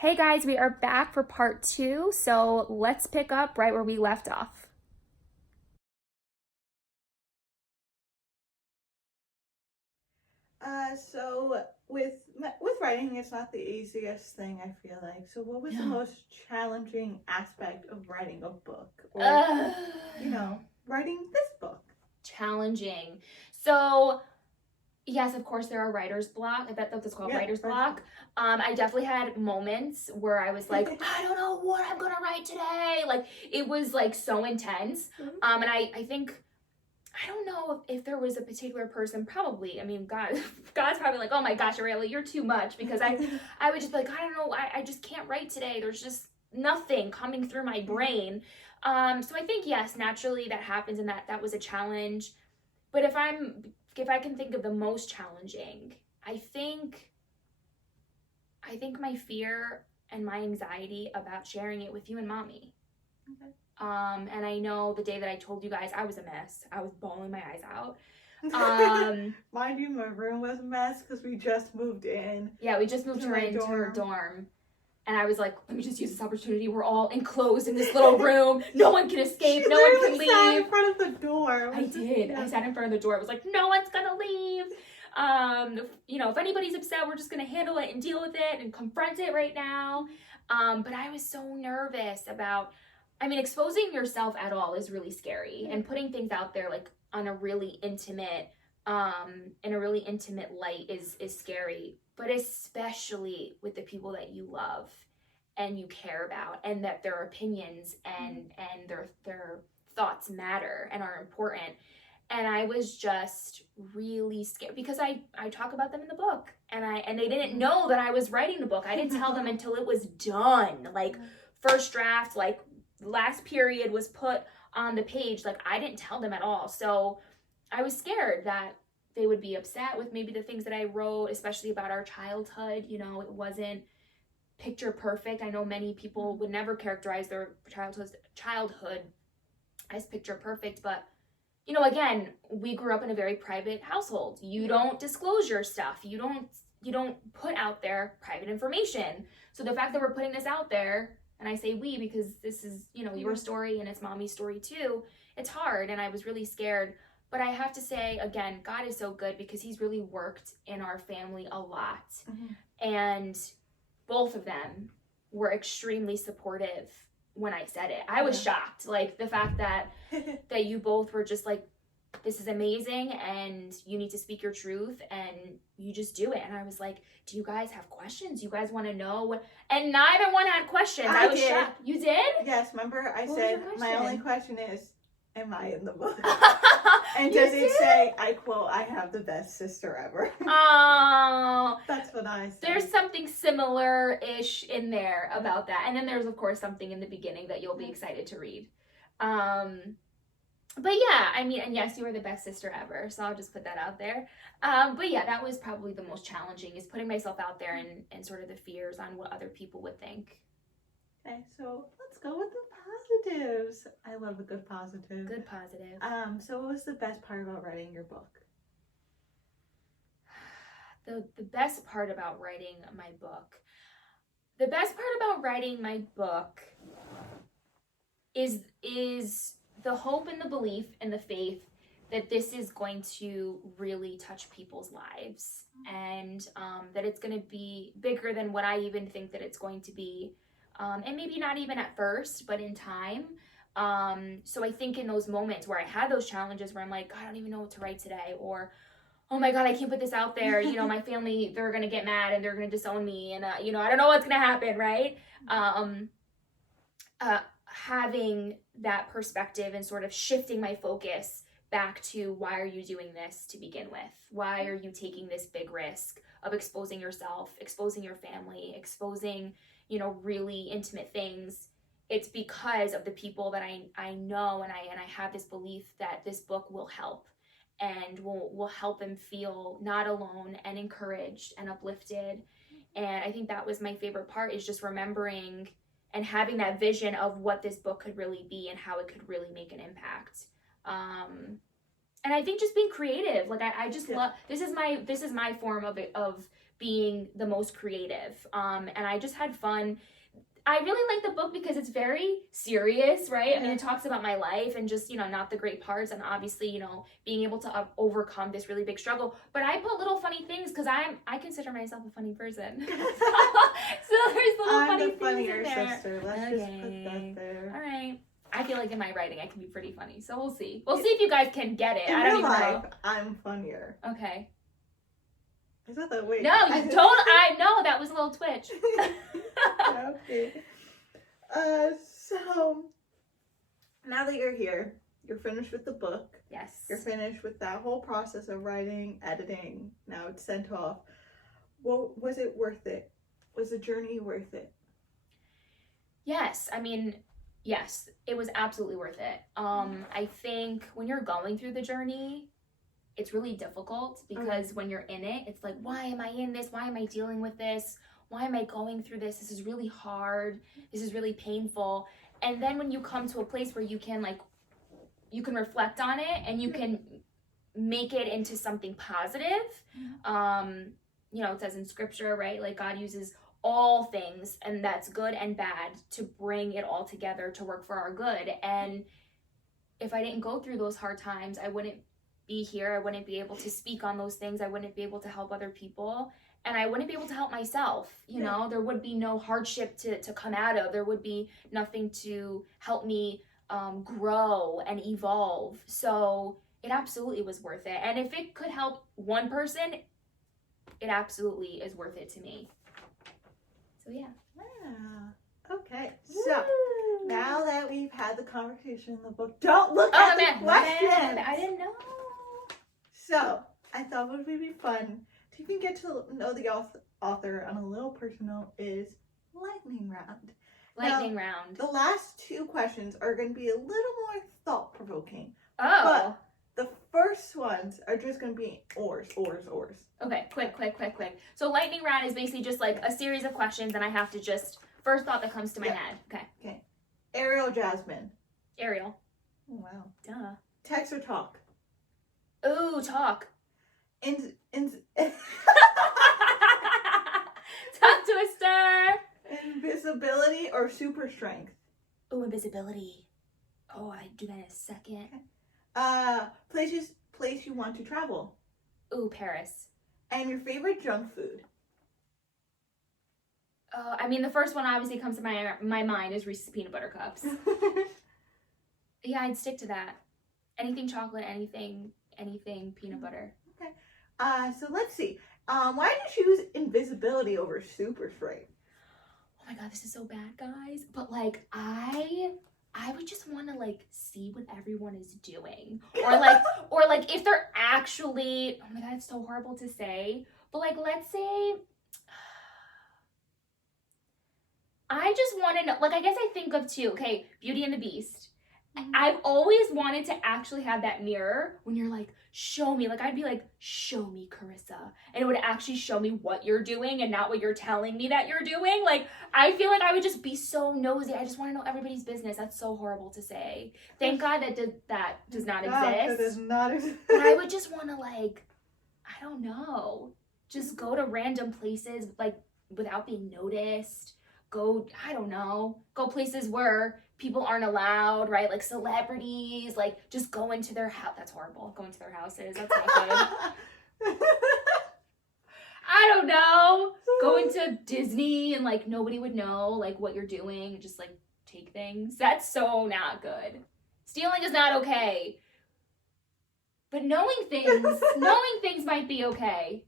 Hey guys, we are back for part two, so let's pick up right where we left off. So with writing, it's not the easiest thing. I feel like. So, what was the most challenging aspect of writing a book, or Ugh. writing this book? Challenging. So, yes, of course, there are writer's block. I bet that's what's called, Yeah, writer's first block. I definitely had moments where I was like, I don't know what I'm gonna write today. Like, it was like so intense. And I think I don't know if there was a particular person, probably. I mean, God's probably like, oh my gosh, Aurelia, you're too much, because I would just be like, I don't know, I just can't write today. There's just nothing coming through my brain. So I think yes, naturally that happens, and that was a challenge. But if I can think of the most challenging, I think my fear and my anxiety about sharing it with you and mommy. Okay. And I know the day that I told you guys, I was a mess. I was bawling my eyes out. Mind you, my room was a mess because we just moved in. Yeah, we just moved her into her dorm. And I was like, let me just use this opportunity. We're all enclosed in this little room. No one can escape. No one can leave. Sat in front of the door. I did. Yeah. I sat in front of the door. I was like, no one's gonna leave. If anybody's upset, we're just gonna handle it and deal with it and confront it right now. But I was so nervous about, exposing yourself at all is really scary, and putting things out there like on a really intimate, in a really intimate light is scary, but especially with the people that you love and you care about, and that their opinions and their thoughts matter and are important. And I was just really scared because I talk about them in the book, and they didn't know that I was writing the book. I didn't tell them until it was done, like first draft, like last period was put on the page. Like, I didn't tell them at all. So I was scared that they would be upset with maybe the things that I wrote, especially about our childhood. It wasn't picture perfect. I know many people would never characterize their childhood as picture perfect, but again, we grew up in a very private household. You don't disclose your stuff. You don't put out there private information. So the fact that we're putting this out there, and I say we because this is, your story and it's mommy's story too, it's hard, and I was really scared. But I have to say, again, God is so good because he's really worked in our family a lot. And both of them were extremely supportive when I said it. I was shocked. Like, the fact that you both were just like, this is amazing and you need to speak your truth, and you just do it. And I was like, do you guys have questions? You guys want to know? And neither one had questions. I was shocked. You did? Yes, remember I said my only question is, am I in the book? And You does it did? say, I quote, I have the best sister ever? Oh, That's what I said. there's something similar-ish in there about that. And then there's, of course, something in the beginning that you'll be excited to read. But yeah, and yes, you are the best sister ever, so I'll just put that out there. But yeah, that was probably the most challenging, is putting myself out there and sort of the fears on what other people would think. Okay, so let's go with the positives. I love a good positive. Good positive. So what was the best part about writing your book? The best part about writing my book. The best part about writing my book is the hope and the belief and the faith that this is going to really touch people's lives, and that it's going to be bigger than what I even think that it's going to be, and maybe not even at first, but in time. So I think in those moments where I had those challenges where I'm like, God, I don't even know what to write today, or oh my God, I can't put this out there. My family, they're going to get mad and they're going to disown me, and I don't know what's going to happen, right? Having that perspective and sort of shifting my focus back to, why are you doing this to begin with? Why are you taking this big risk of exposing yourself, exposing your family, exposing, really intimate things? It's because of the people that I know, and I have this belief that this book will help, and will help them feel not alone and encouraged and uplifted. And I think that was my favorite part, is just remembering and having that vision of what this book could really be and how it could really make an impact. And I think just being creative. Like, I just love, this is my form of being the most creative. And I just had fun. I really like the book because it's very serious, right? I mean, it talks about my life and just, not the great parts, and obviously, being able to overcome this really big struggle. But I put little funny things because I consider myself a funny person. So there's little funny things in there. Sister. Let's just put that there. All right. I feel like in my writing I can be pretty funny, so we'll see. We'll see if you guys can get it. I don't even know. I'm funnier. Okay. Is that the way? No, you don't. I know that was a little twitch. Okay. So now that you're here, you're finished with the book. Yes. You're finished with that whole process of writing, editing. Now it's sent off. Well, was it worth it? Was the journey worth it? Yes. I mean, yes, it was absolutely worth it. I think when you're going through the journey, it's really difficult because when you're in it, it's like, why am I in this? Why am I dealing with this? Why am I going through this? This is really hard. This is really painful. And then when you come to a place where you can reflect on it and you can make it into something positive. It says in scripture, right? Like God uses all things, and that's good and bad, to bring it all together to work for our good. And if I didn't go through those hard times, I wouldn't be here. I wouldn't be able to speak on those things. I wouldn't be able to help other people. And I wouldn't be able to help myself. There would be no hardship to come out of. There would be nothing to help me grow and evolve. So it absolutely was worth it. And if it could help one person, it absolutely is worth it to me. So yeah. Okay. So now that we've had the conversation in the book, don't look at the questions. I didn't know. So I thought what would be fun to even get to know the author on a little personal is lightning round. Lightning round. The last two questions are going to be a little more thought provoking. Oh. But the first ones are just going to be oars. Okay, quick. So lightning round is basically just like a series of questions, and I have to just first thought that comes to my head. Okay. Ariel, Jasmine. Ariel. Oh, wow. Duh. Text or talk? Ooh, talk. Tongue twister. Invisibility or super strength? Ooh, invisibility. Oh, I do that in a second. Place you want to travel? Ooh, Paris. And your favorite junk food? I mean, the first one obviously comes to my mind is Reese's Peanut Butter Cups. Yeah, I'd stick to that. Anything chocolate, anything peanut butter. Okay. So let's see. Why did you choose invisibility over super strength? Oh my god, this is so bad, guys. But I would just want to see what everyone is doing, or if they're actually. Oh my god, it's so horrible to say. But let's say. I just want to know. I guess I think of two. Okay, Beauty and the Beast. I've always wanted to actually have that mirror when you're show me. I'd be show me, Carissa. And it would actually show me what you're doing and not what you're telling me that you're doing. I feel like I would just be so nosy. I just want to know everybody's business. That's so horrible to say. Thank God that does not exist. That does not exist. But I would just want to I don't know. Just go to random places without being noticed. Go places where people aren't allowed, right? Celebrities, just go into their house. That's horrible. Go into their houses. That's not good. I don't know. Go into Disney and nobody would know what you're doing. Just take things. That's so not good. Stealing is not okay. But knowing things might be okay.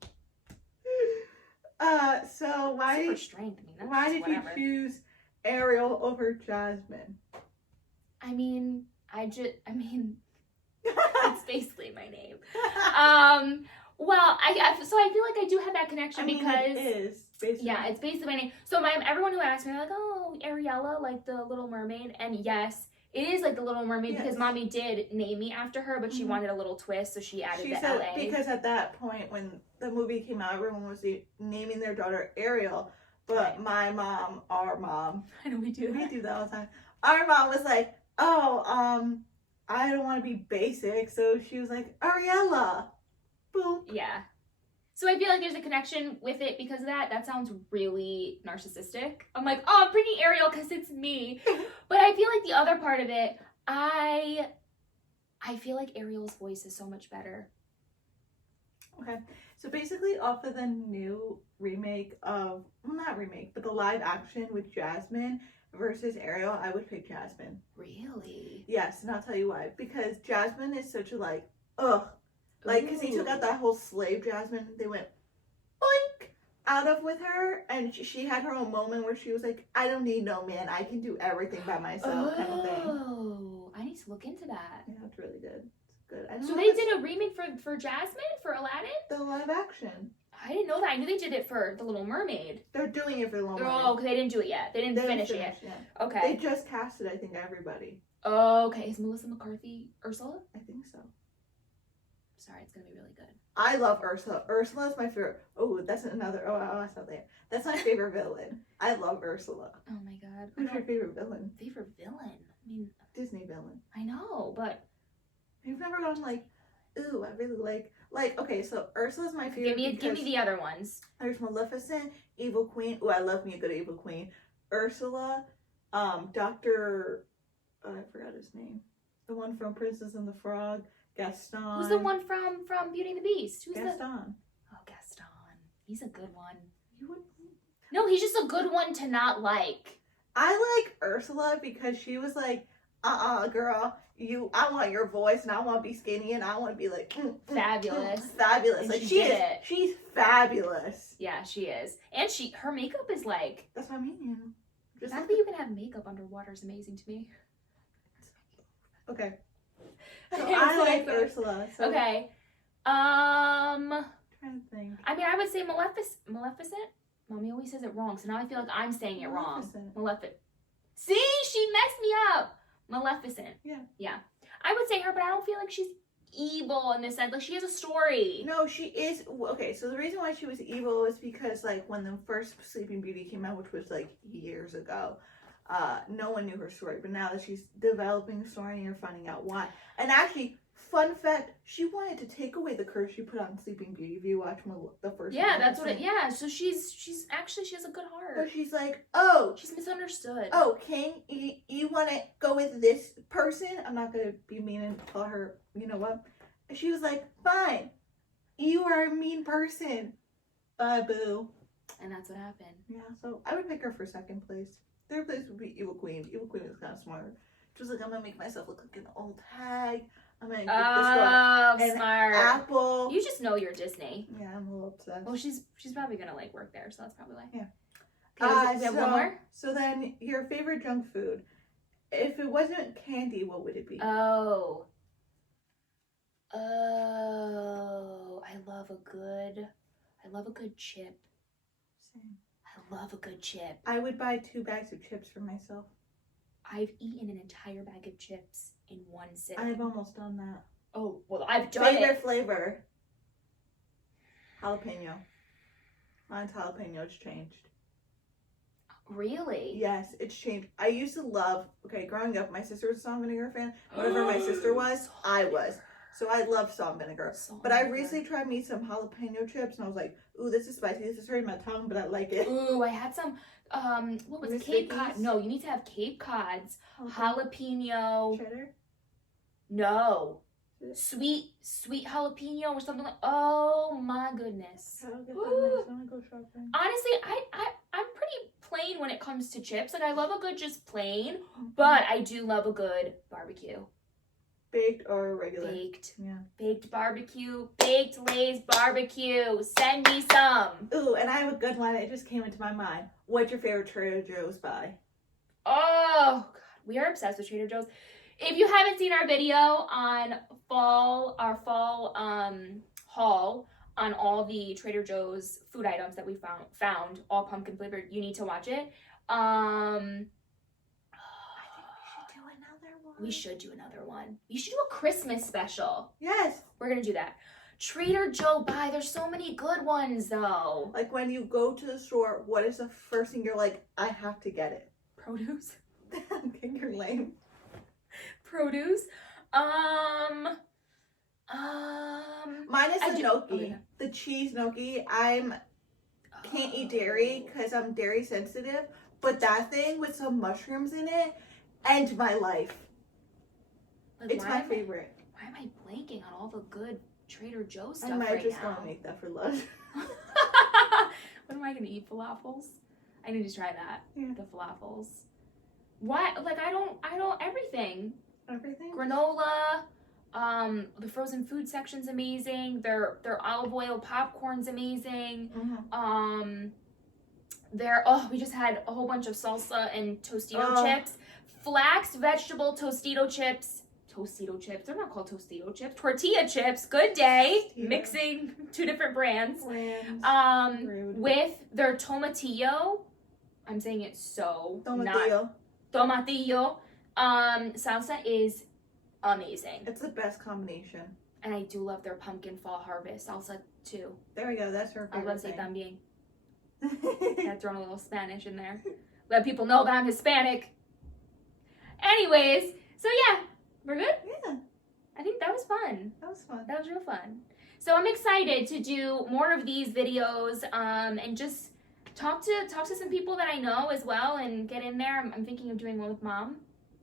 So why? Super strength. I mean, why did you choose Ariel over Jasmine? I mean, it's basically my name. Well, so I feel like I do have that connection because it is basically. Yeah, it's basically my name. So everyone who asks me, they're oh, Ariella, the Little Mermaid, and yes, it is the Little Mermaid because Mommy did name me after her, but she wanted a little twist, so she added the LA. Because at that point when the movie came out, everyone was naming their daughter Ariel, but my mom, our mom, I know we do that all the time. Our mom was I don't want to be basic, so she was Ariella. Boom. Yeah. So I feel like there's a connection with it because of that. That sounds really narcissistic. I'm like, oh, I'm bringing Ariel because it's me. But I feel like the other part of it, I feel like Ariel's voice is so much better. Okay, so basically off of the new remake of, well, not remake, but the live action with Jasmine versus Ariel, I would pick Jasmine. Really? Yes, and I'll tell you why. Because Jasmine is such a like, ugh. Like, because he took out that whole slave Jasmine, they went boink out of with her, and she had her own moment where she was like, I don't need no man, I can do everything by myself, kind of thing. Oh, I need to look into that. Yeah, it's really good. It's good. I don't So know they if it's did a remake for Jasmine, for Aladdin? the live action. I didn't know that. I knew they did it for The Little Mermaid. They're doing it for the Little Oh, Mermaid. because they didn't do it yet. They didn't They finish didn't it. yet. Okay. They just casted, I think, everybody. Okay. Is Melissa McCarthy Ursula? I think so. Sorry, it's gonna be really good. I love Ursula. Ursula is my favorite. Oh, that's another. Oh, that's not there. That's my favorite villain. I love Ursula. Oh my god. Who's your favorite villain? Favorite villain? I mean, Disney villain. I know, but You've never gone like, ooh, I really like. Okay, so Ursula's my favorite. give me the other ones. There's Maleficent, Evil Queen. Oh, I love me a good Evil Queen. Ursula, Doctor. Oh, I forgot his name. The one from Princess and the Frog. Gaston. Who's the one from Beauty and the Beast? Who's Gaston. Oh, Gaston. He's a good one. You would. No, he's just a good one to not like. I like Ursula because she was like, girl, I want your voice and I want to be skinny and I want to be like Fabulous. fabulous. And Like she she did is, it. she's fabulous. Yeah, she is. And her makeup is like, That's what I mean. the Just fact that you can have makeup underwater is amazing to me. okay. So Okay, I so like I- Ursula. So Okay. I'm trying to think. I mean, I would say Maleficent? Mommy always says it wrong, so now I feel like I'm saying it wrong. Maleficent. Maleficent. See, she messed me up. Maleficent. Yeah. Yeah. I would say her, but I don't feel like she's evil in this sense. Like, she has a story. No, she is okay. So the reason why she was evil is because like when the first Sleeping Beauty came out, which was like years ago, no one knew her story. But now that she's developing a story, and you're finding out why. And actually, fun fact: she wanted to take away the curse she put on Sleeping Beauty. If you watch the first, Yeah, that's what it. Maleficent. Yeah, so she's actually, she has a good heart. But she's like, oh, She's misunderstood. King, you want to go with this person? I'm not gonna be mean and call her. You know what? And she was like, fine. You are a mean person. Bye, boo. And that's what happened. Yeah, so I would pick her for second place. Third place would be Evil Queen. Evil Queen was kind of smart. She was like, I'm gonna make myself look like an old hag. I'm gonna give this girl Oh, an smart. apple. You just know you're Disney. Yeah, I'm a little obsessed. Well, she's probably gonna like work there, so that's probably why. Yeah. Okay, we have one more. So then, your favorite junk food. If it wasn't candy, what would it be? Oh, I love a good chip. Same. I love a good chip. I would buy 2 bags of chips for myself. I've eaten an entire bag of chips in one sitting. I've almost done that. Oh, well, I've done Favorite it. flavor? Jalapeno. Mine's jalapeno. It's changed. Really? Yes, it's changed. I used to love, growing up, my sister was a salt and vinegar fan. Whatever my sister was, I was. So I love salt and vinegar. Salt But and I vinegar. recently tried me some jalapeno chips and I was like, ooh, this is spicy. This is hurting my tongue, but I like it. Ooh, I had some, what was it? Miss Cape Cod. Vicky's? No, you need to have Cape Cod's, jalapeno. Cheddar? No. Is it? Sweet jalapeno or something like. Oh my goodness. I'll get that Ooh. next time I go shopping. Honestly, I'm pretty plain when it comes to chips. Like, I love a good just plain, but I do love a good barbecue. Baked or regular? Baked. Yeah. Baked barbecue. Baked Lay's barbecue. Send me some. Ooh, and I have a good one. It just came into my mind. What's your favorite Trader Joe's buy? Oh, God. We are obsessed with Trader Joe's. If you haven't seen our video on our fall haul on all the Trader Joe's food items that we found all pumpkin flavored, you need to watch it. We should do another one. We should do a Christmas special. Yes. We're gonna do that. Trader Joe buy. There's so many good ones though. Like when you go to the store, what is the first thing you're like, I have to get it? Produce. Okay, you're lame. Produce. Mine is I the do- gnocchi, okay. the cheese gnocchi. Can't eat dairy because I'm dairy sensitive, but that thing with some mushrooms in it, end my life. Like, It's my favorite. Why am I blanking on all the good Trader Joe's stuff I might right just now? want to make that for lunch. When am I gonna eat falafels? I need to try that. Yeah. The falafels. What? Like I don't everything. Everything. Granola, the frozen food section's amazing. Their olive oil popcorn's amazing. Mm-hmm. We just had a whole bunch of salsa and Tostito Oh. chips. Flax vegetable Tostito chips. Tostito chips. They're not called Tostito chips. Tortilla chips. Good day. Tostito. Mixing 2 different brands. Brands. Rude. With their tomatillo. I'm saying it so Tomatillo. not tomatillo. Salsa is amazing. It's the best combination. And I do love their pumpkin fall harvest salsa too. There we go. That's her I favorite love say thing. también. I've thrown a little Spanish in there. Let people know that I'm Hispanic. Anyways, so yeah, we're good? Yeah, I think that was fun. that was fun. That was real fun. So I'm excited to do more of these videos and just talk to some people that I know as well and get in there. I'm thinking of doing one with Mom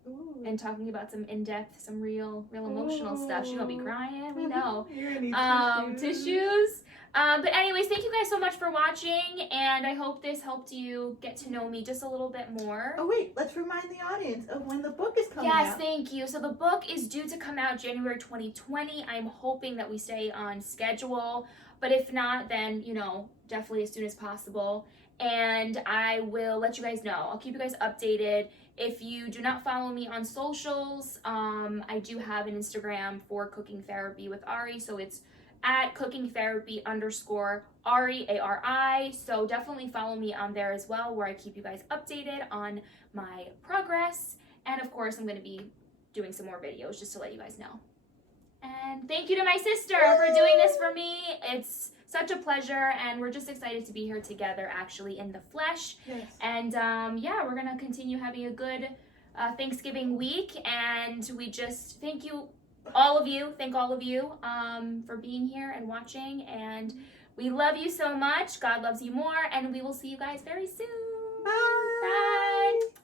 Ooh. and talking about some in-depth, some real emotional stuff. She's gonna be crying, we know. You're gonna need Tissues. But anyways, thank you guys so much for watching, and I hope this helped you get to know me just a little bit more. Oh wait, let's remind the audience of when the book is coming Yes, out. thank you. So the book is due to come out January 2020. I'm hoping that we stay on schedule, but if not, then, definitely as soon as possible. And I will let you guys know. I'll keep you guys updated. If you do not follow me on socials, I do have an Instagram for Cooking Therapy with Ari, so it's at cookingtherapy_Ari, ARI. So definitely follow me on there as well, where I keep you guys updated on my progress. And of course, I'm going to be doing some more videos just to let you guys know. And thank you to my sister for doing this for me. It's such a pleasure, and we're just excited to be here together, actually, in the flesh. Yes. And yeah, we're going to continue having a good Thanksgiving week, and we just thank all of you for being here and watching, and we love you so much. God loves you more, and we will see you guys very soon. Bye. Bye.